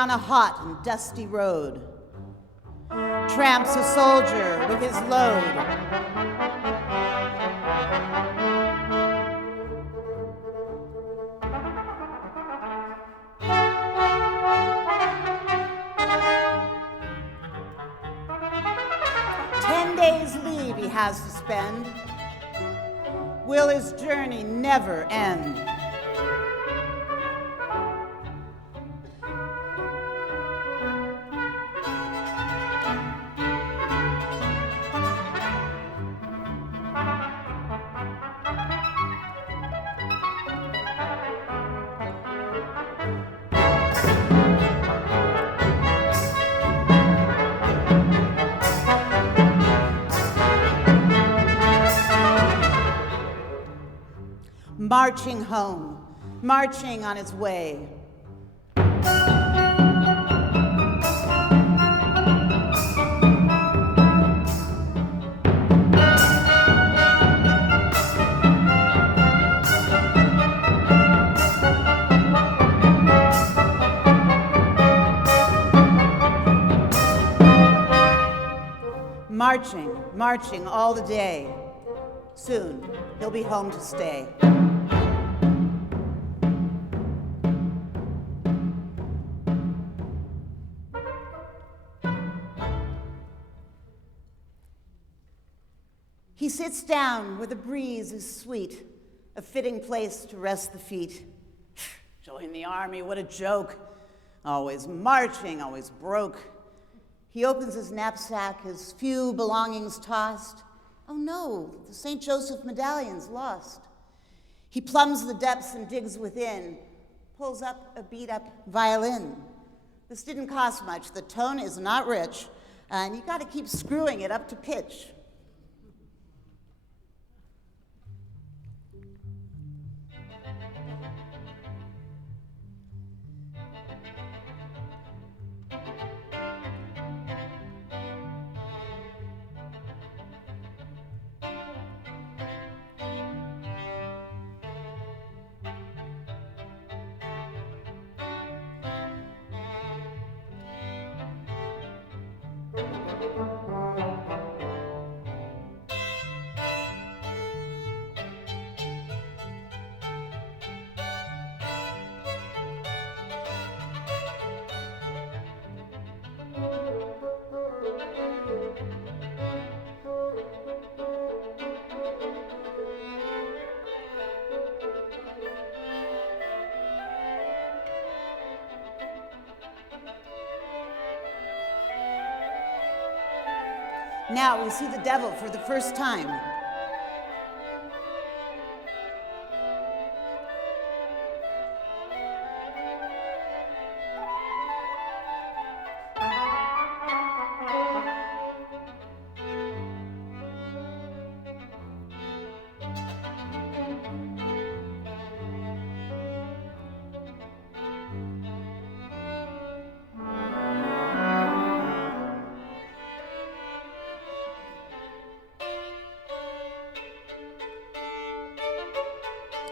down a hot and dusty road. Tramps a soldier with his load. He has to spend. Will his journey never end? Marching home, marching on his way. Marching, marching all the day. Soon, he'll be home to stay. He sits down where the breeze is sweet, a fitting place to rest the feet. Join the army, what a joke. Always marching, always broke. He opens his knapsack, his few belongings tossed. Oh no, the St. Joseph medallion's lost. He plumbs the depths and digs within, pulls up a beat-up violin. This didn't cost much, the tone is not rich, and you gotta keep screwing it up to pitch. Now we see the devil for the first time.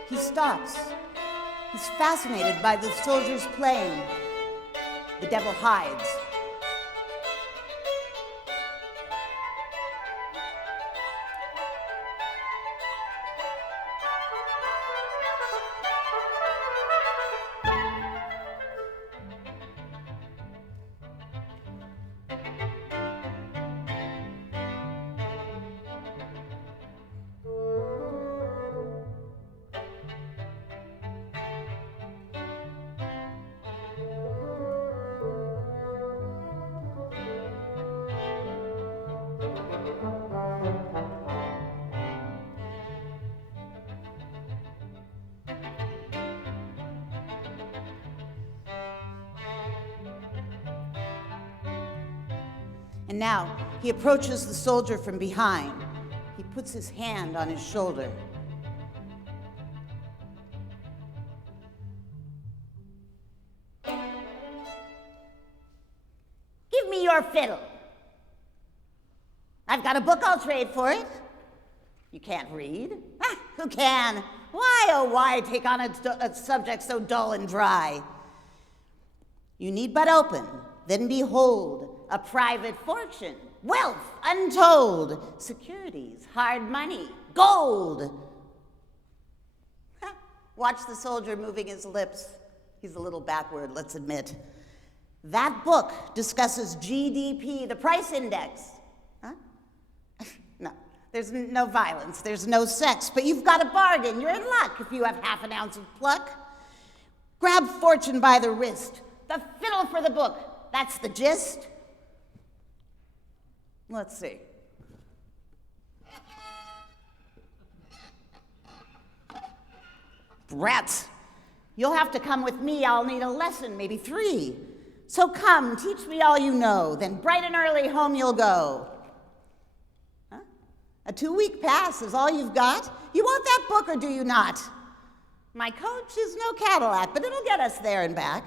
He stops. He's fascinated by the soldiers playing. The devil hides. And now he approaches the soldier from behind. He puts his hand on his shoulder. Give me your fiddle. I've got a book, I'll trade for it. You can't read? Who can? Why, oh why take on a subject so dull and dry? You need but open, then behold, a private fortune, wealth untold, securities, hard money, gold. Watch the soldier moving his lips. He's a little backward, let's admit. That book discusses GDP, the price index. Huh? No, there's no violence, there's no sex, but you've got a bargain. You're in luck if you have half an ounce of pluck. Grab fortune by the wrist. The fiddle for the book. That's the gist. Let's see. Rats. You'll have to come with me. I'll need a lesson, maybe 3. So come, teach me all you know. Then bright and early home you'll go. Huh? A 2-week pass is all you've got? You want that book or do you not? My coach is no Cadillac, but it'll get us there and back.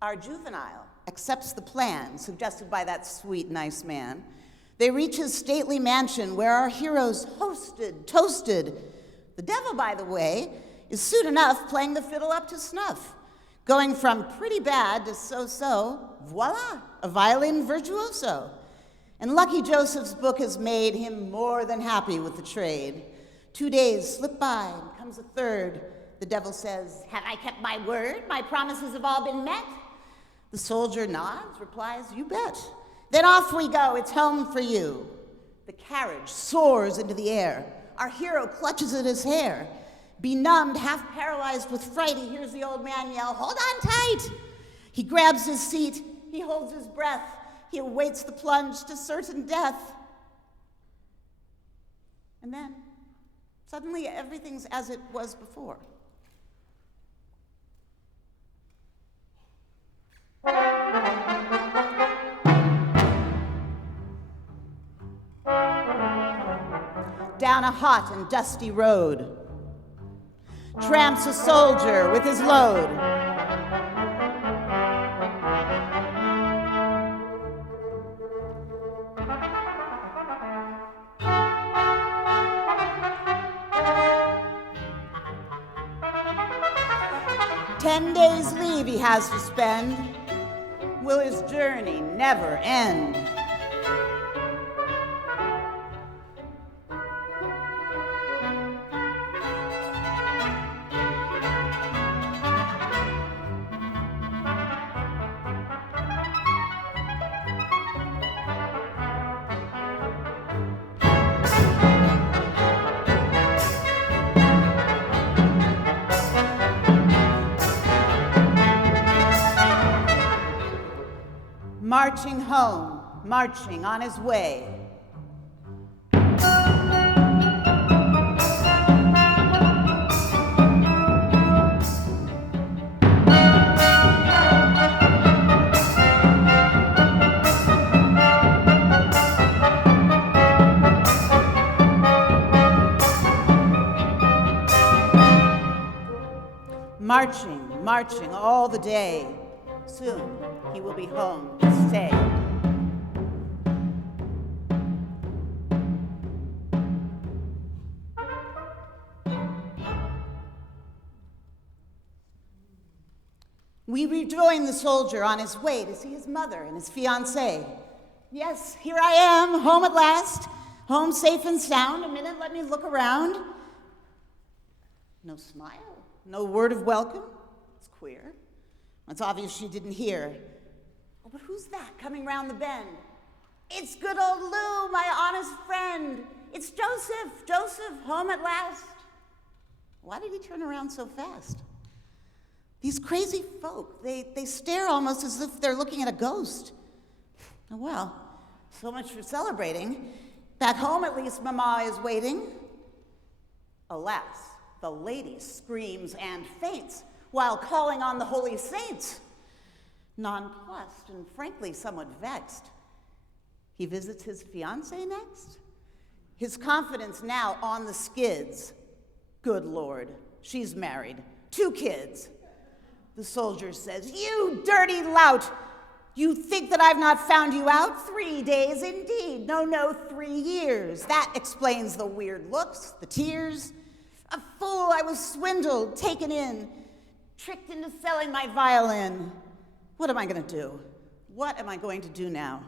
Our juvenile accepts the plan suggested by that sweet, nice man. They reach his stately mansion where our heroes hosted, toasted. The devil, by the way, is soon enough playing the fiddle up to snuff. Going from pretty bad to so-so, voila, a violin virtuoso. And Lucky Joseph's book has made him more than happy with the trade. 2 days slip by and comes a third. The devil says, have I kept my word? My promises have all been met? The soldier nods, replies, you bet. Then off we go, it's home for you. The carriage soars into the air. Our hero clutches at his hair. Benumbed, half paralyzed with fright, he hears the old man yell, hold on tight! He grabs his seat, he holds his breath, he awaits the plunge to certain death. And then, suddenly everything's as it was before. Down a hot and dusty road tramps a soldier with his load. "10 days leave he has to spend. Will his journey never end?" Marching home, marching on his way. Marching, marching all the day. Soon he will be home to stay. We rejoin the soldier on his way to see his mother and his fiancée. Yes, here I am, home at last, home safe and sound. A minute, let me look around. No smile, no word of welcome. It's queer. It's obvious she didn't hear. Oh, but who's that coming round the bend? It's good old Lou, my honest friend. It's Joseph, home at last. Why did he turn around so fast? These crazy folk, they stare almost as if they're looking at a ghost. Oh, well, so much for celebrating. Back home, at least, Mama is waiting. Alas, the lady screams and faints while calling on the holy saints. Nonplussed and frankly somewhat vexed, he visits his fiancée next. His confidence now on the skids. Good Lord, she's married, 2 kids. The soldier says, "You dirty lout! You think that I've not found you out? 3 days indeed. No, 3 years. That explains the weird looks, the tears. A fool, I was swindled, taken in. tricked into selling my violin. What am I going to do? What am I going to do now?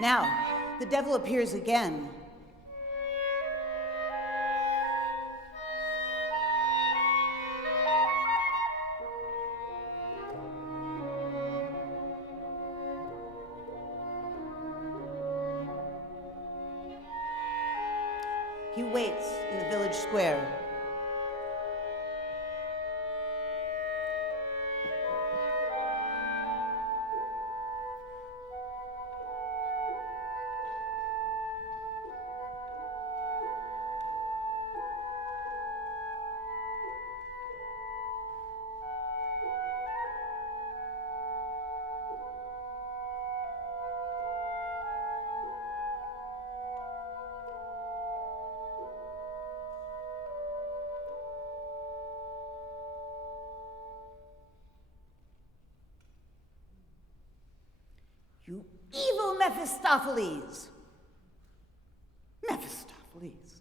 Now, the devil appears again. He waits in the village square. You evil Mephistopheles! Mephistopheles.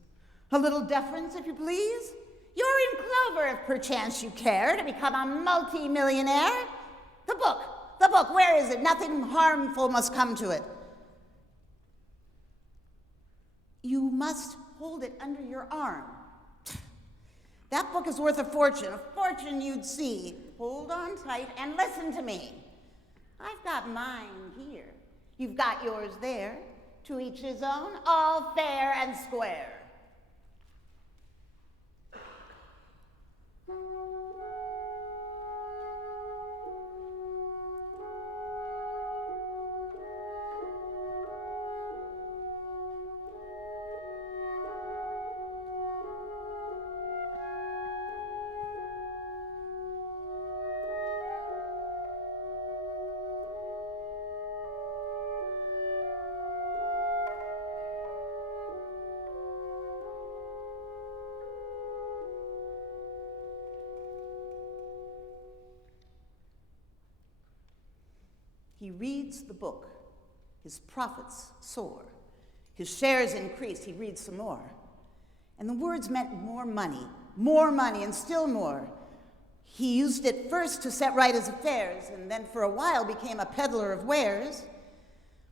A little deference, if you please. You're in clover, if perchance you care to become a multi-millionaire. The book, where is it? Nothing harmful must come to it. You must hold it under your arm. That book is worth a fortune you'd see. Hold on tight and listen to me. I've got mine here. You've got yours there. To each his own, all fair and square. He reads the book. His profits soar. His shares increase. He reads some more. And the words meant more money, and still more. He used it first to set right his affairs, and then for a while became a peddler of wares.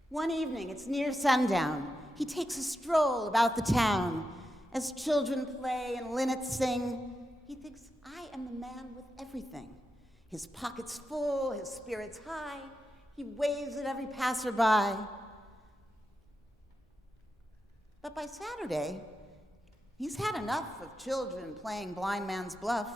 One evening, it's near sundown, he takes a stroll about the town. As children play and linnets sing, he thinks, I am the man with everything. His pockets full, his spirits high. He waves at every passerby. But by Saturday, he's had enough of children playing blind man's bluff.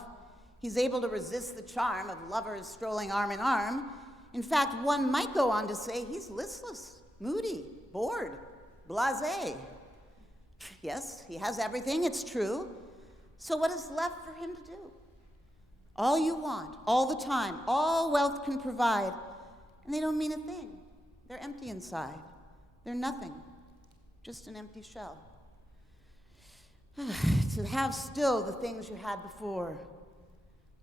He's able to resist the charm of lovers strolling arm in arm. In fact, one might go on to say he's listless, moody, bored, blasé. Yes, he has everything, it's true. So what is left for him to do? All you want, all the time, all wealth can provide. And they don't mean a thing. They're empty inside. They're nothing, just an empty shell. To have still the things you had before.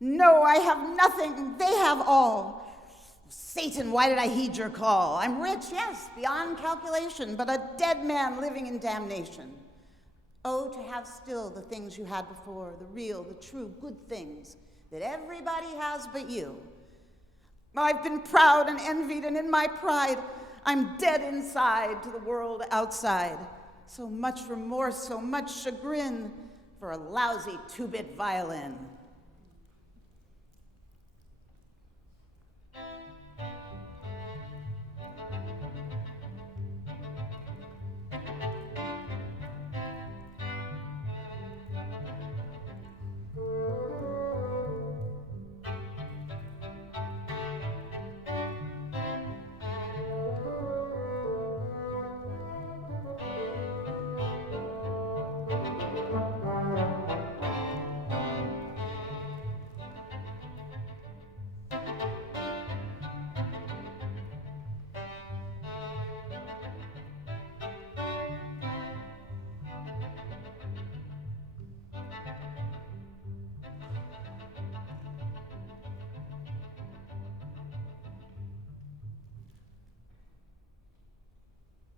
No, I have nothing. They have all. Satan, why did I heed your call? I'm rich, yes, beyond calculation, but a dead man living in damnation. Oh, to have still the things you had before, the real, the true, good things that everybody has but you. I've been proud and envied, and in my pride, I'm dead inside to the world outside. So much remorse, so much chagrin for a lousy two-bit violin.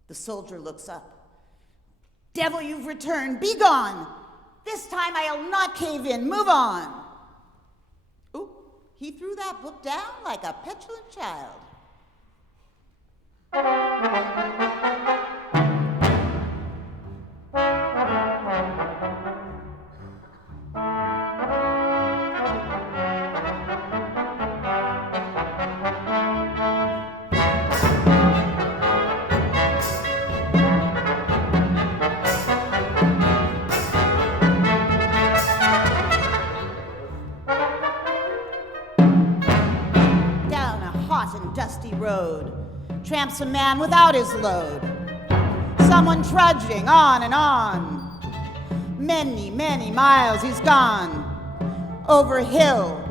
The soldier looks up. Devil, you've returned. Be gone. This time I'll not cave in. Move on. Ooh, he threw that book down like a petulant child. Dusty road, tramps a man without his load. Someone trudging on and on. Many, many miles he's gone. Over hill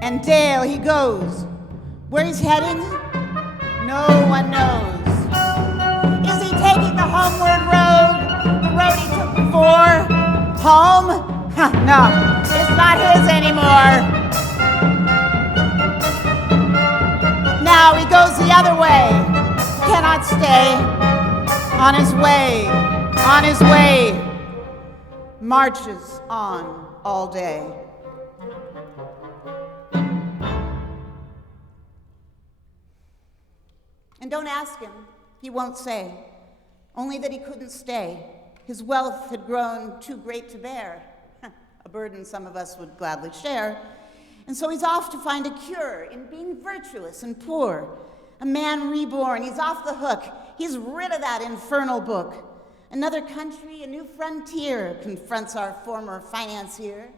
and dale he goes. Where he's heading, no one knows. Is he taking the homeward road, the road he took before? Home? No, it's not his anymore. Now he goes the other way, cannot stay. On his way, marches on all day. And don't ask him, he won't say, only that he couldn't stay. His wealth had grown too great to bear, a burden some of us would gladly share. And so he's off to find a cure in being virtuous and poor. A man reborn, he's off the hook. He's rid of that infernal book. Another country, a new frontier confronts our former financier.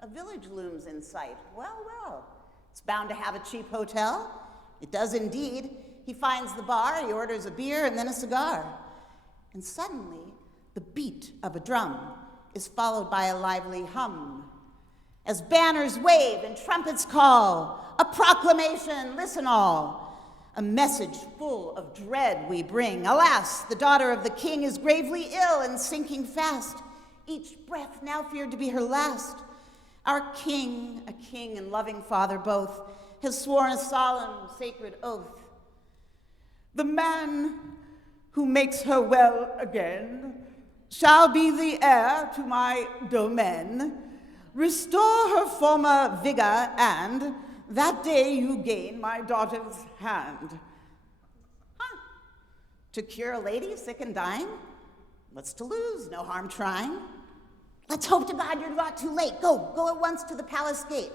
A village looms in sight. Well, it's bound to have a cheap hotel. It does indeed. He finds the bar, he orders a beer and then a cigar. And suddenly, the beat of a drum is followed by a lively hum. As banners wave and trumpets call, a proclamation, listen all. A message full of dread we bring. Alas, the daughter of the king is gravely ill and sinking fast. Each breath now feared to be her last. Our king, a king and loving father both, has sworn a solemn, sacred oath. The man who makes her well again shall be the heir to my domain. Restore her former vigor, and that day you gain my daughter's hand. To cure a lady sick and dying? What's to lose? No harm trying. Let's hope to God you're not too late. Go at once to the palace gate.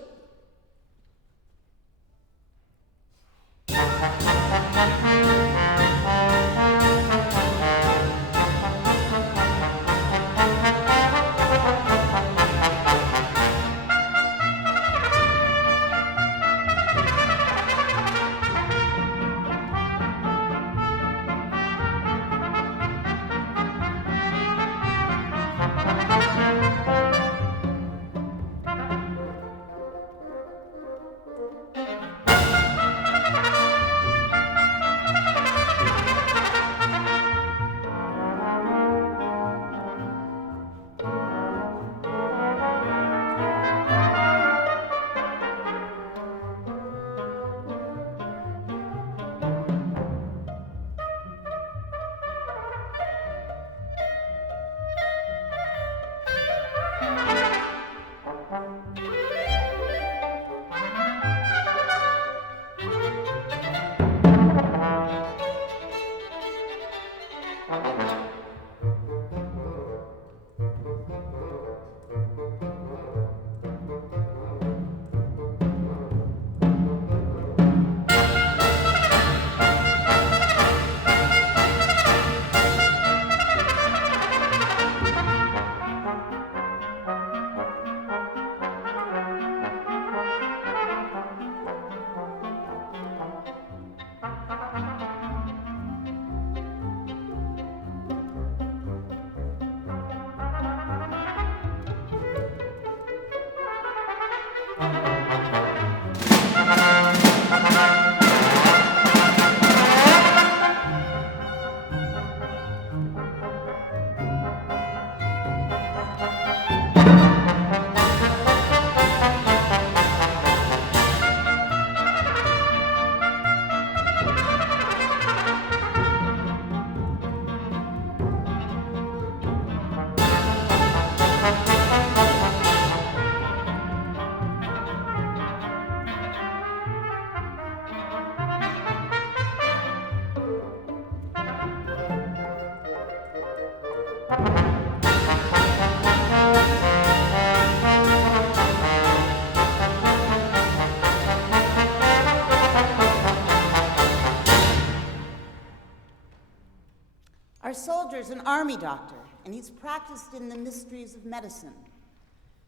Our soldier's an army doctor, and he's practiced in the mysteries of medicine.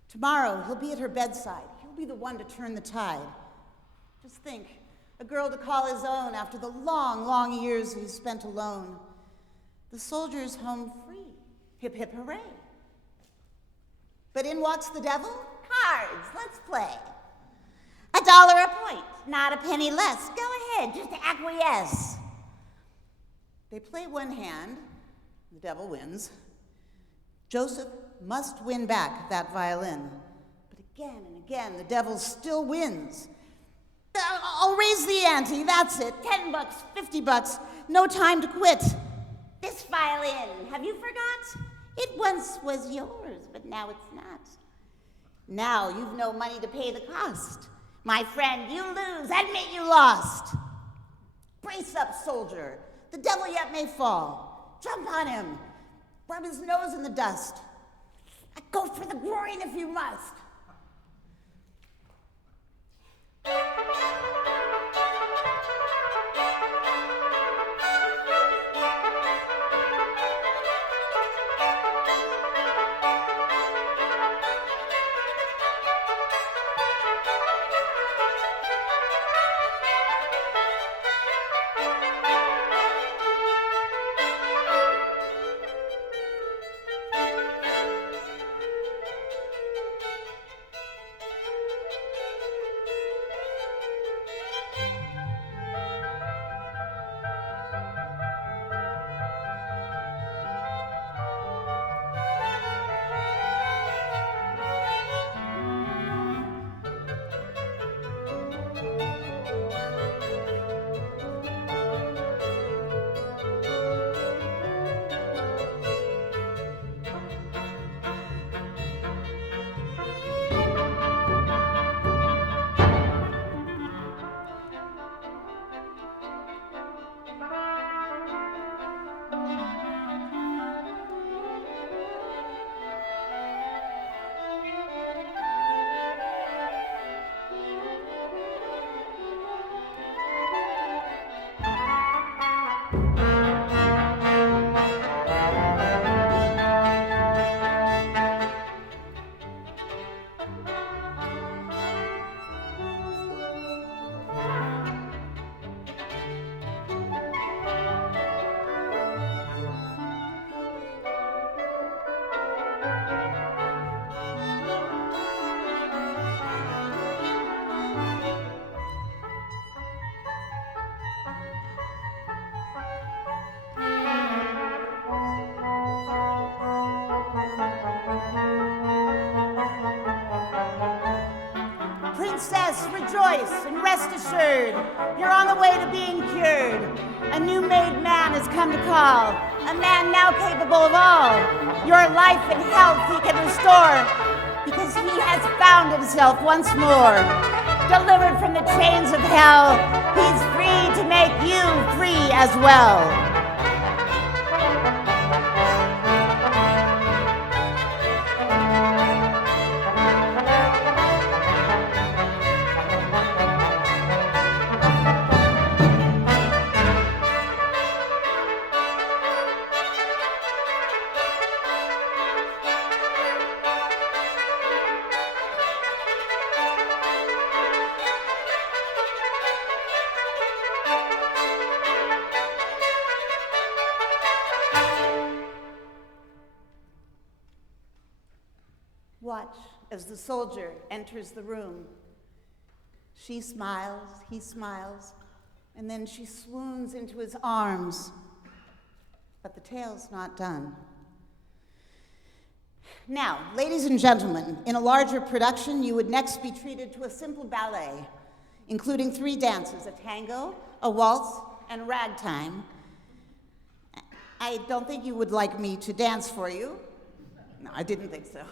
Tomorrow, he'll be at her bedside. He'll be the one to turn the tide. Just think, a girl to call his own after the long, long years he's spent alone. The soldier's home free. Hip, hip, hooray. But in walks the devil. Cards, let's play. $1 a point, not a penny less. Go ahead, just acquiesce. They play one hand, the devil wins. Joseph must win back that violin. But again and again, the devil still wins. I'll raise the ante, that's it. $10, $50, no time to quit. This violin, have you forgot? It once was yours, but now it's not. Now you've no money to pay the cost. My friend, you lose, admit you lost. Brace up, soldier. The devil yet may fall. Jump on him. Rub his nose in the dust. Go for the groin if you must. Princess, rejoice and rest assured. You're on the way to being cured. A new made man has come to call, a man now capable of all. Your life and health he can restore, because he has found himself once more. Delivered from the chains of hell, he's free to make you free as well. Watch as the soldier enters the room. She smiles, he smiles, and then she swoons into his arms. But the tale's not done. Now, ladies and gentlemen, in a larger production, you would next be treated to a simple ballet, including 3 dances, a tango, a waltz, and ragtime. I don't think you would like me to dance for you. No, I didn't think so.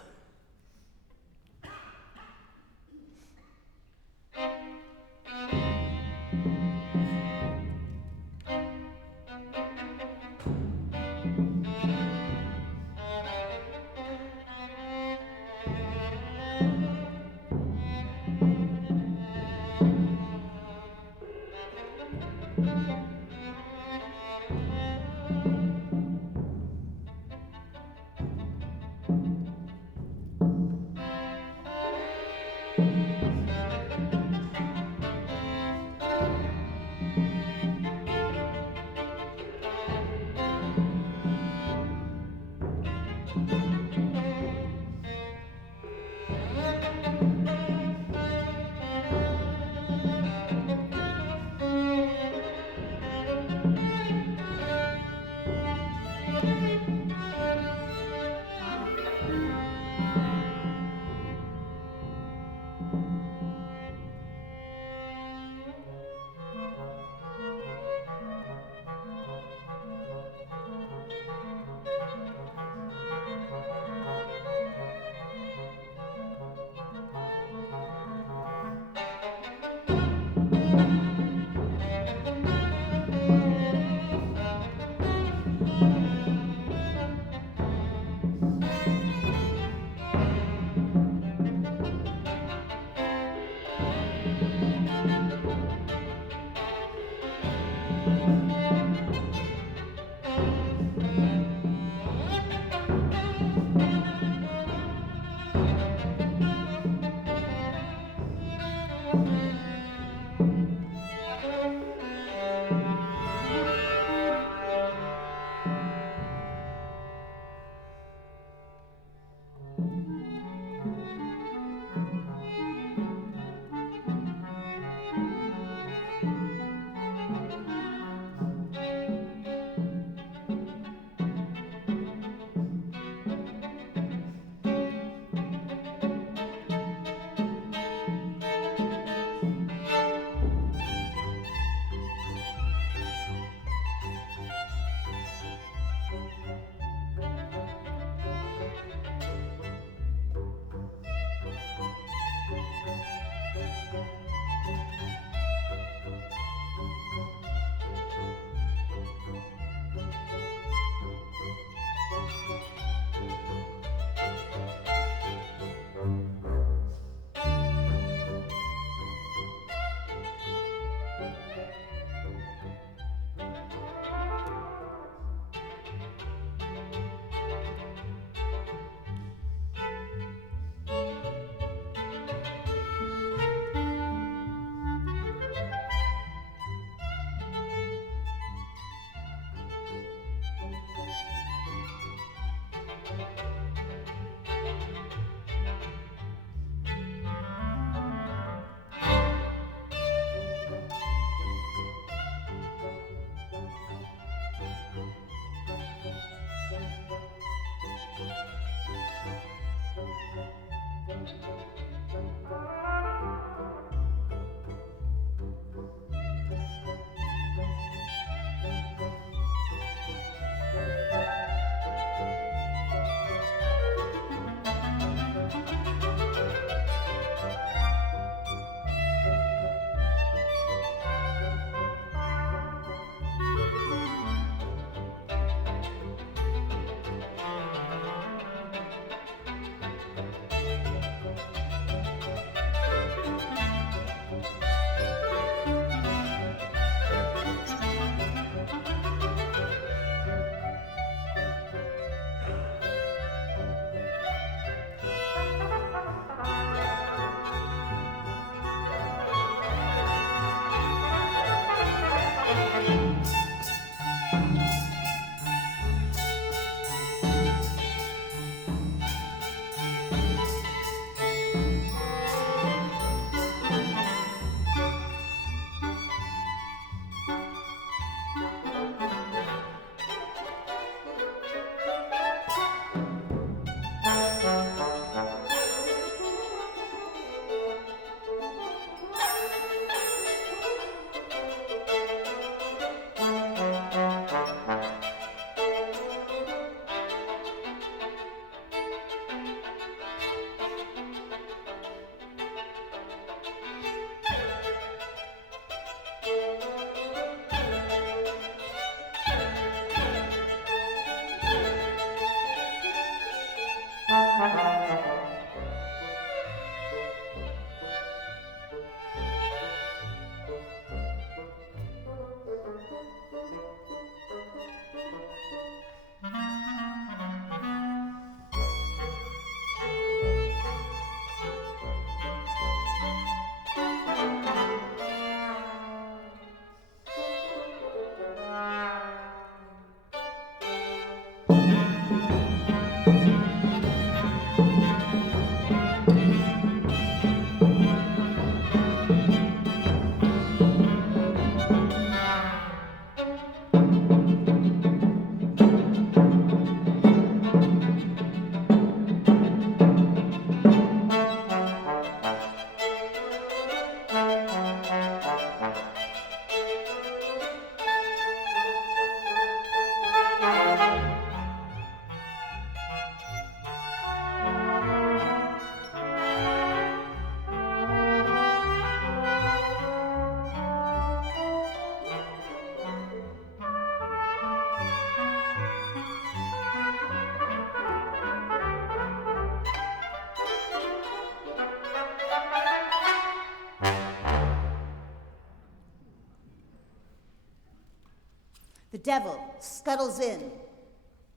The devil scuttles in.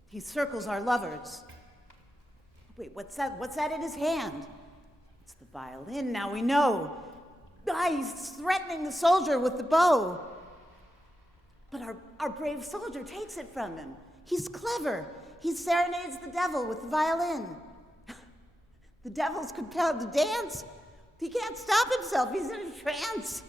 He circles our lovers. Wait, what's that? What's that in his hand? It's the violin, now we know. Ah, he's threatening the soldier with the bow. But our brave soldier takes it from him. He's clever. He serenades the devil with the violin. The devil's compelled to dance. He can't stop himself. He's in a trance.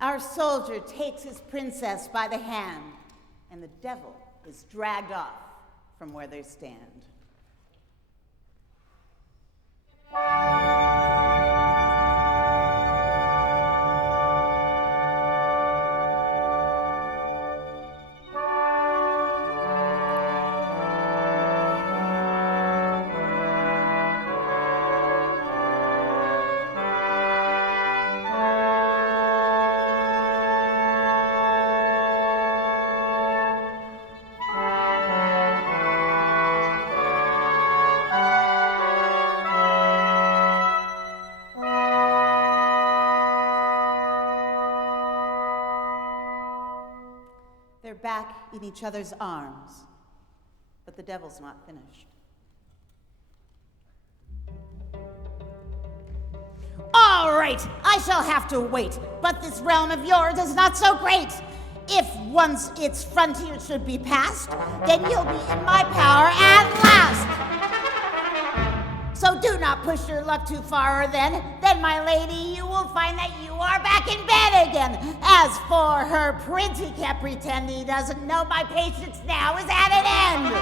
Our soldier takes his princess by the hand, and the devil is dragged off from where they stand. They're back in each other's arms, but the devil's not finished. All right, I shall have to wait, but this realm of yours is not so great. If once its frontier should be passed, then you'll be in my power at last. So do not push your luck too far, or then, my lady, you will find that you are back in bed again. As for her prince, he can't pretend he doesn't know my patience now is at an end.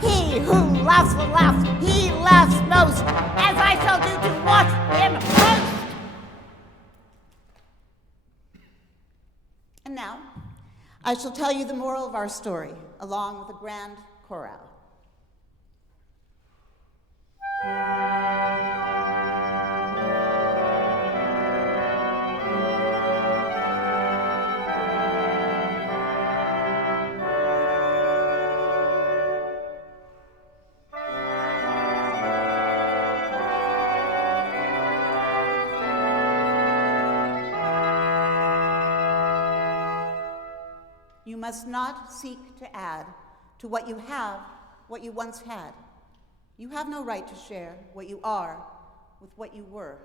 He who laughs will laugh, he laughs most, as I shall do to watch him roast. And now, I shall tell you the moral of our story, along with a grand chorale. You must not seek to add to what you have what you once had. You have no right to share what you are with what you were.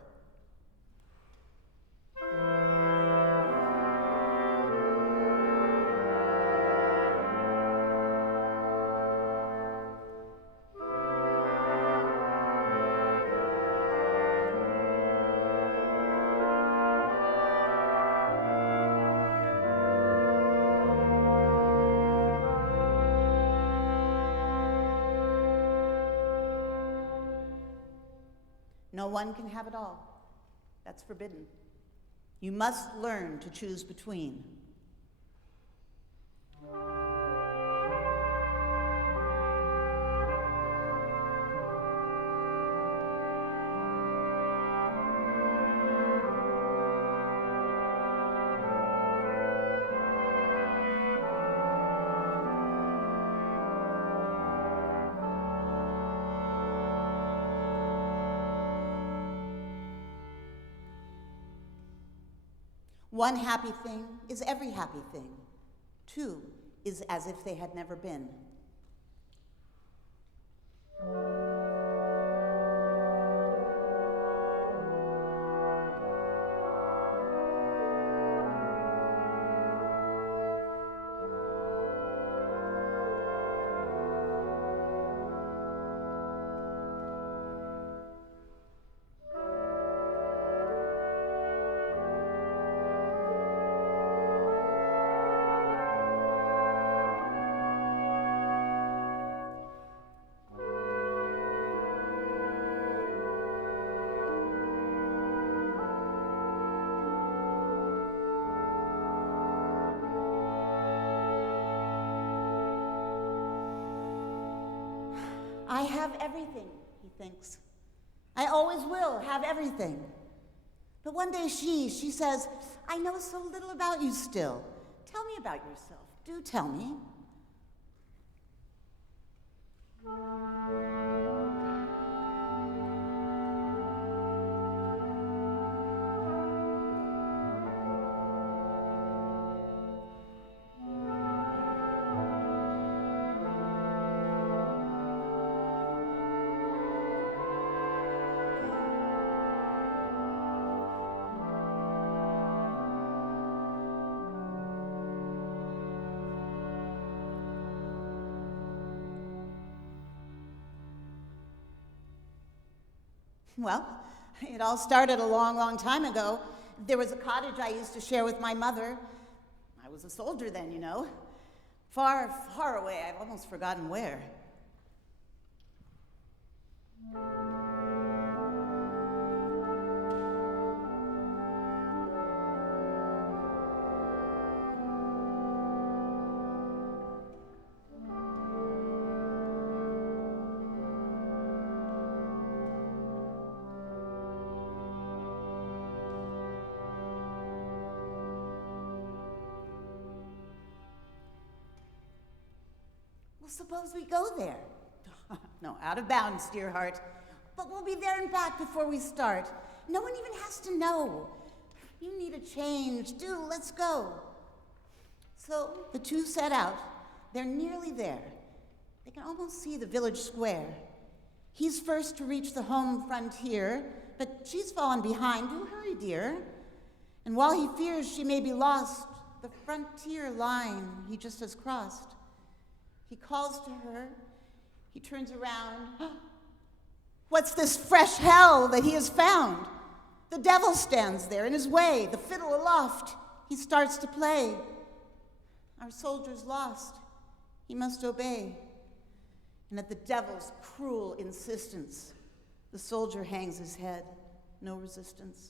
No one can have it all. That's forbidden. You must learn to choose between. One happy thing is every happy thing. Two is as if they had never been. I have everything, he thinks. I always will have everything. But one day she says, I know so little about you still. Tell me about yourself. Do tell me. Well, it all started a long, long time ago. There was a cottage I used to share with my mother. I was a soldier then, you know. Far, far away. I've almost forgotten where. Well, suppose we go there. No, out of bounds, dear heart. But we'll be there and back before we start. No one even has to know. You need a change. Do, let's go. So the two set out. They're nearly there. They can almost see the village square. He's first to reach the home frontier, but she's fallen behind. Do hurry, dear. And while he fears she may be lost, the frontier line he just has crossed. He calls to her. He turns around. What's this fresh hell that he has found? The devil stands there in his way, the fiddle aloft. He starts to play. Our soldier's lost. He must obey. And at the devil's cruel insistence, the soldier hangs his head, no resistance.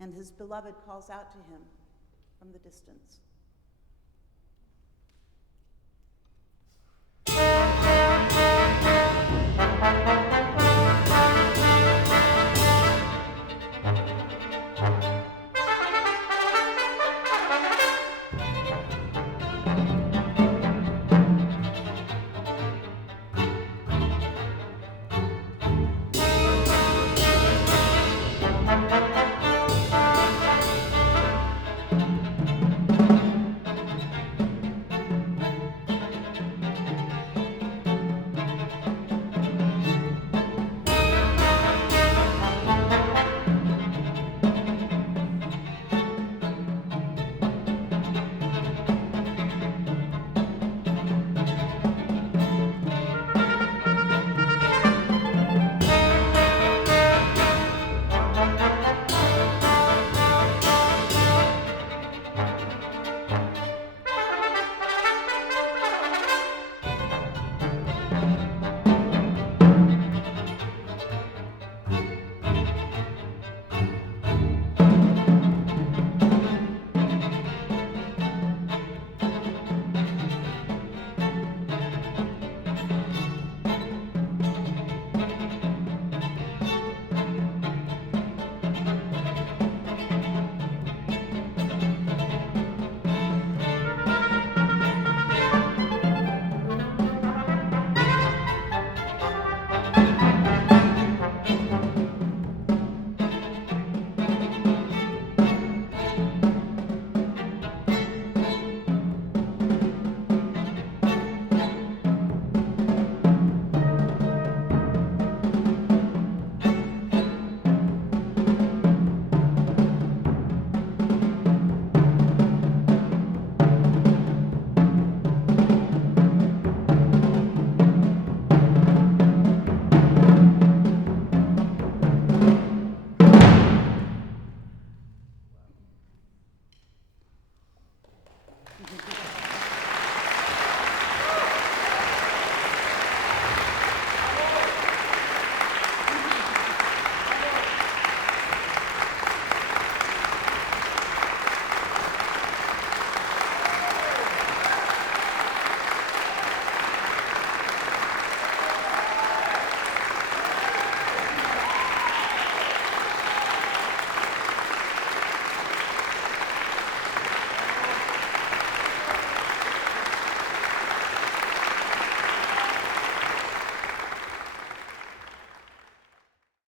And his beloved calls out to him from the distance.